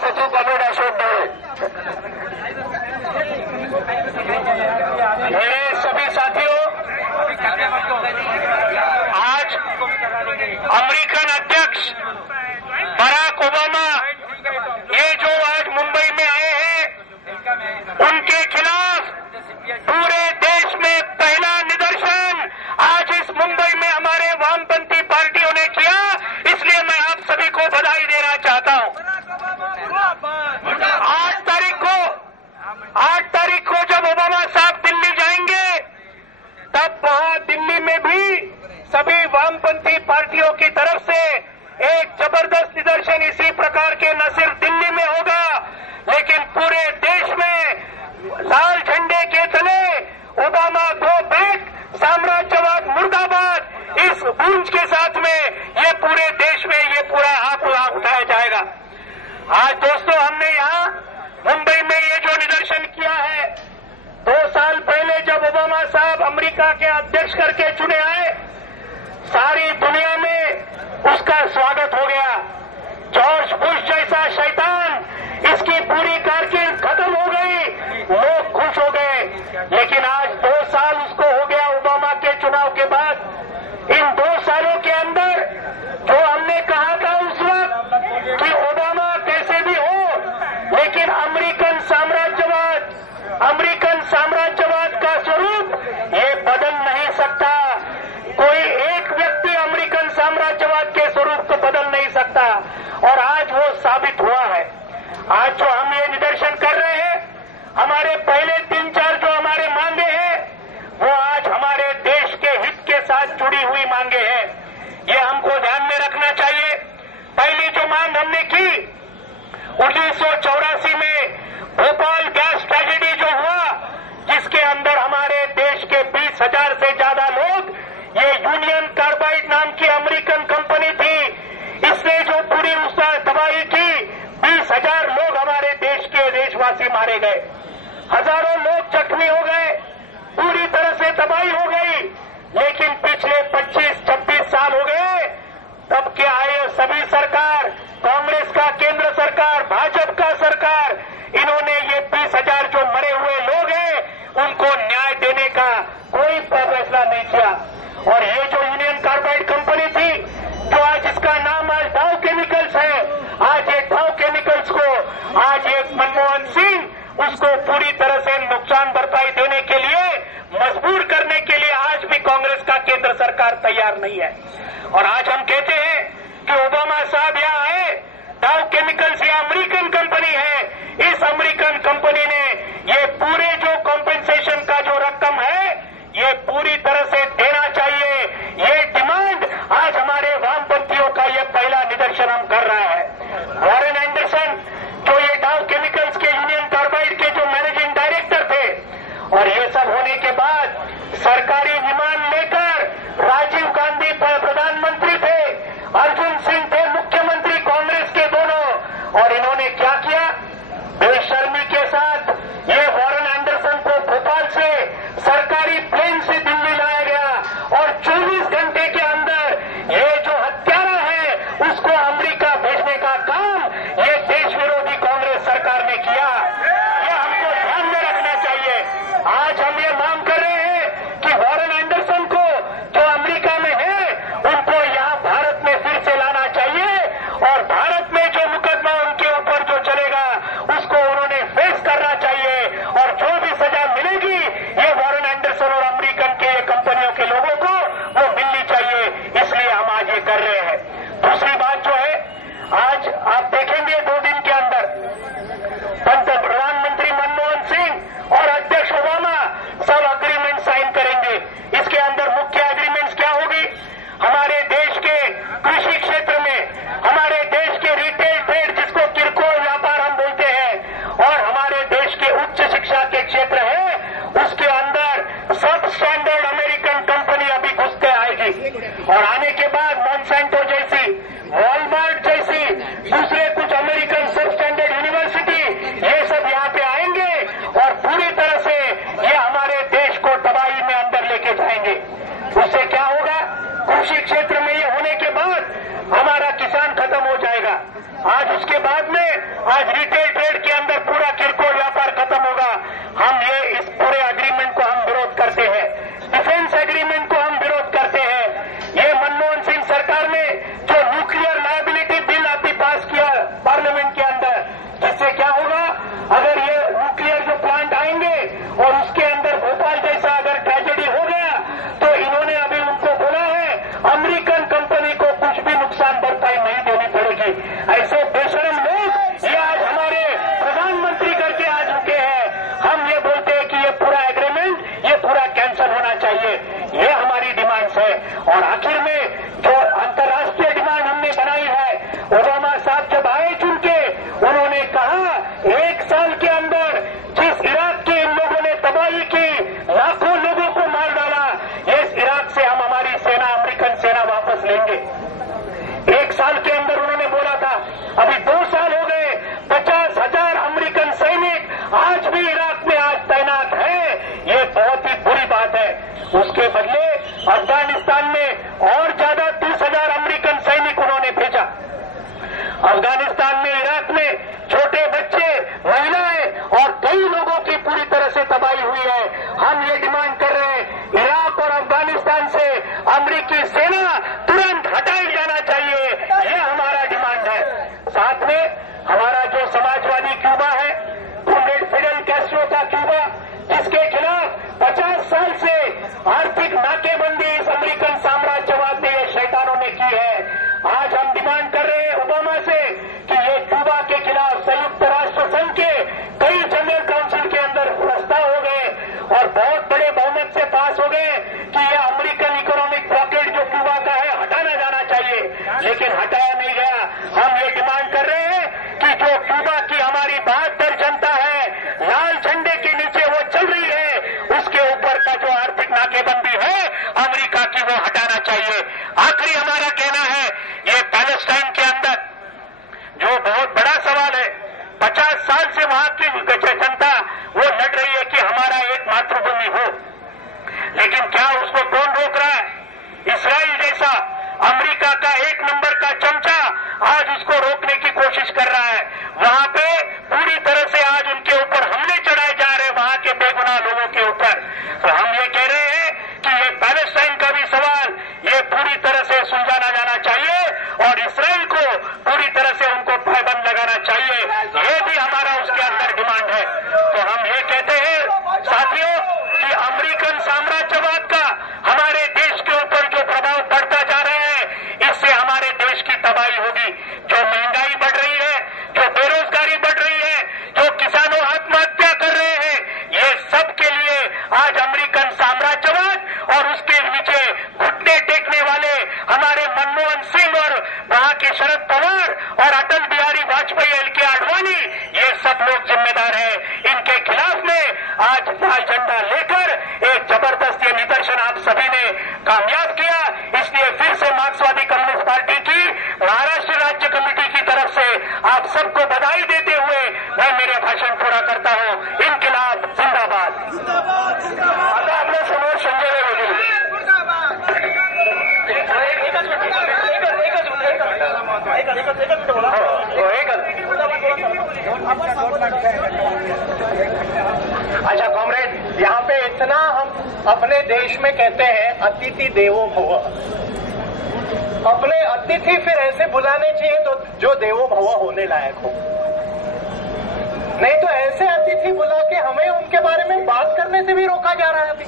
सचिव कॉमरेड अशोक दवे, मेरे सभी साथियों, आज अमेरिकन अध्यक्ष बराक ओबामा ये जो आज मुंबई में आए हैं, उनके खिलाफ पूरे देश में पहला निदर्शन आज इस मुंबई में हमारे वामपंथी पार्टियों ने किया। इसलिए मैं आप सभी को बधाई देना चाहता हूं। 8 तारीख को जब ओबामा साहब दिल्ली जाएंगे, तब वहां दिल्ली में भी सभी वामपंथी पार्टियों की तरफ से एक जबरदस्त निदर्शन इसी प्रकार के न सिर्फ दिल्ली में होगा, लेकिन पूरे देश में लाल झंडे के तले ओबामा गो बैक, साम्राज्यवाद मुर्दाबाद, इस गूंज के साथ में ये पूरे देश में ये पूरा हाथ उठाया जाएगा। आज दोस्तों, हमने यहाँ मुंबई में ये जो निदर्शन किया है, 2 साल पहले जब ओबामा साहब अमेरिका के अध्यक्ष करके चुने आए, सारी दुनिया में उसका स्वागत हो गया। जॉर्ज बुश जैसा शैतान, इसकी पूरी कारकिर्द खत्म हो गई, लोग खुश हो गए। लेकिन आज 2 साल उसको हो गया ओबामा के चुनाव के बाद। इन 2 सालों के अंदर जो हमने कहा था उस वक्त कि ओबामा कैसे भी हो, लेकिन अमेरिकन साम्राज्यवाद का स्वरूप ये बदल नहीं सकता। कोई एक व्यक्ति अमेरिकन साम्राज्यवाद के स्वरूप को बदल नहीं सकता, और आज वो साबित हुआ है। आज जो हम ये निदर्शन कर रहे हैं, हमारे पहले 3-4 जो हमारे मांगे हैं, वो आज हमारे देश के हित के साथ जुड़ी हुई मांगे हैं। ये हमको ध्यान में रखना चाहिए। पहली जो मांग हमने की 1984 में भोपाल गैस ट्रेजेडी जो हुआ, जिसके अंदर हमारे देश के 20,000 से ज्यादा लोग, ये यूनियन कार्बाइड नाम की अमेरिकन कंपनी थी, इसने जो पूरी उसका तबाही की, 20,000 लोग हमारे देश के देशवासी मारे गए, हजारों लोग जख्मी हो गए, पूरी तरह से तबाही हो गई। लेकिन पिछले 25-26 साल हो गए, तब के आए सभी सरकार, कांग्रेस का केंद्र सरकार, भाजपा का सरकार, इन्होंने ये 20,000 जो मरे हुए लोग हैं, उनको न्याय देने का कोई फैसला नहीं किया। और ये जो यूनियन कार्बाइड कंपनी थी, जो आज इसका नाम आज डाउ केमिकल्स है, आज ये डाउ केमिकल्स को आज एक मनमोहन सिंह उसको पूरी तरह से नुकसान भरपाई देने के लिए मजबूर करने के लिए आज भी कांग्रेस का केंद्र सरकार तैयार नहीं है। और आज हम कहते हैं कि ओबामा साहब यहाँ आए, डाउ केमिकल्स ये अमेरिकन कंपनी है, इस अमेरिकन कंपनी ने ये पूरे जो कॉम्पेंसेशन का जो रकम है, ये पूरी तरह से देना चाहिए। ये डिमांड आज हमारे वामपंथियों का ये पहला निदर्शन हम कर रहा है। वॉरेन एंडरसन जो ये डाउ केमिकल्स के यूनियन कार्बाइड के जो मैनेजिंग डायरेक्टर थे, और ये सब होने के बाद सरकारी विमान लेकर राजीव गांधी प्रधानमंत्री थे, अर्जुन सिंह थे मुख्यमंत्री कांग्रेस के दोनों, और इन्होंने क्या किया, बेशर्मी के साथ ये वॉरेन एंडरसन को भोपाल से सरकारी प्लेन से दिल्ली लाया गया, और 24 घंटे के अंदर ये जो हत्यारा है उसको अमेरिका भेजने का काम ये देश विरोधी कांग्रेस सरकार ने किया। ये हमको ध्यान में रखना चाहिए। आज हम ये मांग कर रहे हैं कि वॉरेन एंडरसन को जो अमेरिका में है, उनको यहाँ भारत में फिर से लाना चाहिए, और भारत में जो मुकदमा उनके ऊपर जो चलेगा उसको उन्होंने फेस करना चाहिए, और जो भी सजा मिलेगी ये वॉरेन एंडरसन और अमेरिकन के कंपनियों के लोगों को वो मिलनी चाहिए। इसलिए हम आज ये कर रहे हैं। दूसरी बात जो है, आज आप देखेंगे 2 दिन के अंदर प्रधानमंत्री मनमोहन सिंह और अध्यक्ष ओबामा सब अग्रीमेंट साइन करेंगे। इसके अंदर मुख्य एग्रीमेंट्स क्या होगी, हमारे देश के कृषि क्षेत्र में, हमारे देश के रिटेल ट्रेड जिसको किरकोळ व्यापार हम बोलते हैं, और हमारे देश के उच्च शिक्षा के क्षेत्र है, उसके अंदर सब स्टैंडर्ड अमेरिकन कंपनी अभी घुस के आएगी, और आने के बाद मॉन्सेंटो जैसी, वॉलमार्ट जैसी, दूसरे कुछ अमेरिकन सब स्टैंडर्ड यूनिवर्सिटी, ये सब यहाँ पे आएंगे, और पूरी तरह से ये हमारे देश को तबाही में अंदर लेके जाएंगे। उससे क्या होगा, कृषि क्षेत्र में ये होने के बाद हमारा किसान खत्म हो जाएगा। आज उसके बाद में आज रिटेल ट्रेड के अंदर पूरा किरकोळ व्यापार खत्म होगा। हम ये इस पूरे एग्रीमेंट को हम विरोध करते हैं। डिफेंस एग्रीमेंट को हम विरोध करते हैं। ये मनमोहन सिंह सरकार ने जो न्यूक्लियर लायबिलिटी बिल अभी पास किया पार्लियामेंट के अंदर, जिससे क्या होगा, अगर ये न्यूक्लियर जो प्लांट आएंगे और उसके अंदर भोपाल जैसा अगर ट्रेजेडी हो गया तो इन्होंने अभी उनको बोला है अमेरिकन कंपनी को कुछ भी नुकसान भरपाई नहीं देनी पड़ेगी। ऐसे बेशरम लोग ये आज हमारे प्रधानमंत्री करके आ चुके हैं। हम ये बोलते हैं कि ये पूरा एग्रीमेंट ये पूरा कैंसिल होना चाहिए। ये हमारी डिमांड्स है। और आखिर में जो अंतर्राष्ट्रीय डिमांड हमने बनाई है, ओबामा साहब जब आए चुन के, उन्होंने कहा 1 साल के अंदर जिस इराक के इन लोगों ने तबाही की, लाखों लोगों को मार डाला, इस इराक से हम हमारी सेना, अमेरिकन सेना वापस लेंगे। 1 साल के अंदर उन्होंने बोला था। अभी 2 साल हो गए, 50,000 अमेरिकन सैनिक आज भी इराक में आज तैनात है। ये बहुत ही बुरी बात है। उसके बदले अफगानिस्तान में और ज्यादा 30,000 अमेरिकन सैनिक उन्होंने भेजा। अफगानिस्तान में, इराक में छोटे बच्चे, महिलाएं और कई लोगों की पूरी तरह से तबाही हुई है। हम ये डिमांड कर रहे हैं, इराक और अफगानिस्तान से अमेरिकी सेना तुरंत हटाई जाना चाहिए। ये हमारा डिमांड है। साथ में हमारा जो समाजवादी क्यूबा है, फिडेल कैस्ट्रो का क्यूबा, जिसके खिलाफ 50 साल से आर्थिक नाकेबंदी इस अमेरिकन साम्राज्यवाद ने, ये शैतानों ने की है। आज हम डिमांड कर रहे हैं ओबामा से कि ये क्यूबा के खिलाफ संयुक्त राष्ट्र संघ के कई जनरल काउंसिल के अंदर प्रस्ताव हो गए और बहुत बड़े बहुमत से पास हो गए कि यह अमेरिकन इकोनॉमिक ब्लॉकेड जो क्यूबा का है हटाना जाना चाहिए, लेकिन हटाया नहीं गया। हम ये डिमांड कर रहे हैं कि जो क्यूबा की हमारी 72 जनता है, लाल झंडे के नीचे वो चल रही है, उसके ऊपर का जो आर्थिक नाकेबंदी है अमेरिका की, वो हटाना चाहिए। आखिरी हमारा कहना है, ये पैलेस्टाइन के अंदर जो बहुत बड़ा सवाल है, 50 साल से वहां की जनता वो लड़ रही है कि हमारा एक मातृभूमि हो, लेकिन क्या उसको कौन रोक रहा है? इस्राइल जैसा अमेरिका का 1 नंबर का चमचा आज उसको रोकने की कोशिश कर रहा है। वहां पे पूरी तरह से आज उनके ऊपर हमले चढ़ाए जा रहे हैं, वहां के बेगुनाह लोगों के ऊपर। तो हम ये कह रहे हैं कि ये पैलेस्टाइन का भी सवाल ये पूरी तरह से सुलझाना जाना चाहिए और इसराइल को पूरी तरह से उनको पाबंद लगाना चाहिए। ये भी हमारा उसके अंदर डिमांड है। तो हम ये कहते हैं साथियों कि अमेरिकन साम्राज्यवाद का हमारे देश के ऊपर जो प्रभाव पड़ता जा रहा है, इससे हमारे देश की तबाही होगी। जो महंगाई बढ़ रही है, जो बेरोजगारी बढ़ रही है, जो किसानों आत्महत्या कर रहे हैं, ये सब के लिए आज अमेरिकन साम्राज्यवाद और उसके नीचे घुटने टेकने वाले हमारे मनमोहन सिंह और वहां के शरद पवार और अटल बिहारी वाजपेयी, एल.के. आडवाणी, ये सब लोग जिम्मेदार हैं। इनके खिलाफ में आज लाल झंडा लेकर एक जबरदस्त ये निदर्शन आप सभी ने कामयाब किया। इसलिए फिर से मार्क्सवादी कम्युनिस्ट पार्टी की महाराष्ट्र राज्य कमेटी की तरफ से आप सबको बधाई देते हुए मैं मेरे भाषण पूरा करता हूं। इनकलाब जिंदाबाद। आता आपल्या समोर संजय वगैरे अच्छा कॉमरेड, यहाँ पे इतना हम अपने देश में कहते हैं अतिथि देवो भव। अपने अतिथि फिर ऐसे बुलाने चाहिए तो जो देवो भव होने लायक हो, नहीं तो ऐसे अतिथि बुला के हमें उनके बारे में बात करने से भी रोका जा रहा है अभी।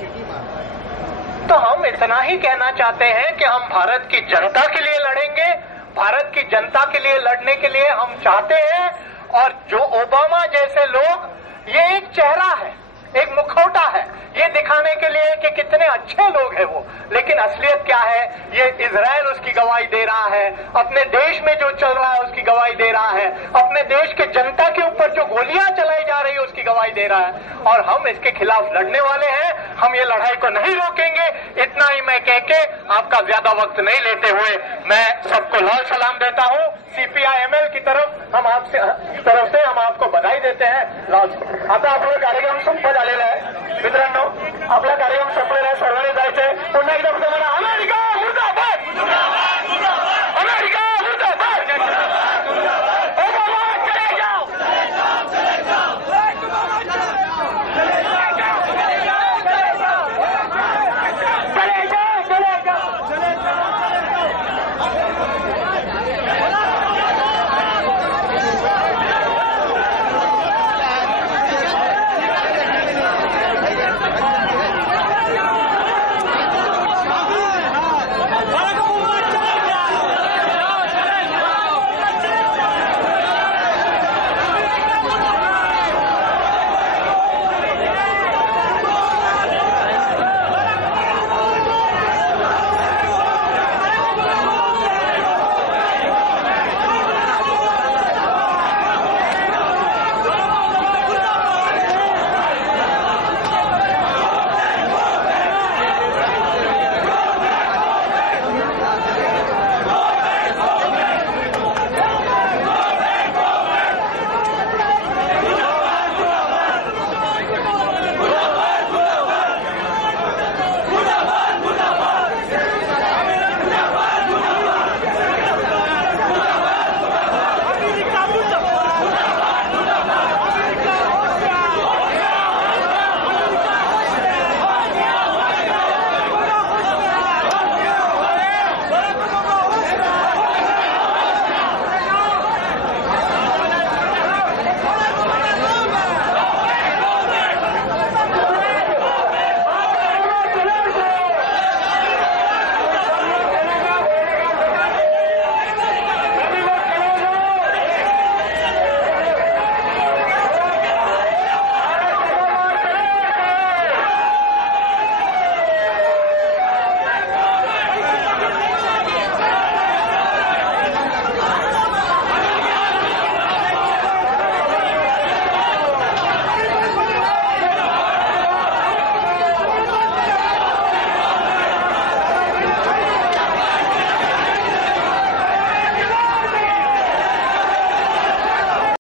तो हम इतना ही कहना चाहते हैं कि हम भारत की जनता के लिए लड़ेंगे, भारत की जनता के लिए लड़ने के लिए हम चाहते हैं। और जो ओबामा जैसे लोग, ये एक चेहरा है, एक मुखौटा है, ये दिखाने के लिए कि कितने अच्छे लोग हैं वो, लेकिन असलियत क्या है? ये इजराइल उसकी गवाही दे रहा है, अपने देश में जो चल रहा है उसकी गवाही दे रहा है, अपने देश के जनता के ऊपर जो गोलियां चलाई जा रही है उसकी गवाही दे रहा है। और हम इसके खिलाफ लड़ने वाले हैं, हम ये लड़ाई को नहीं रोकेंगे। इतना ही मैं कह के आपका ज्यादा वक्त नहीं लेते हुए मैं सबको लाल सलाम देता हूं। CPI-ML की तरफ हम आपको बधाई देते हैं। लाल आता आपला कार्यक्रम संपत आलेला आहे मित्रांनो, आपला कार्यक्रम संपलेला आहे, सर्वांनी जायचंय। पुन्हा एकदा तुम्हाला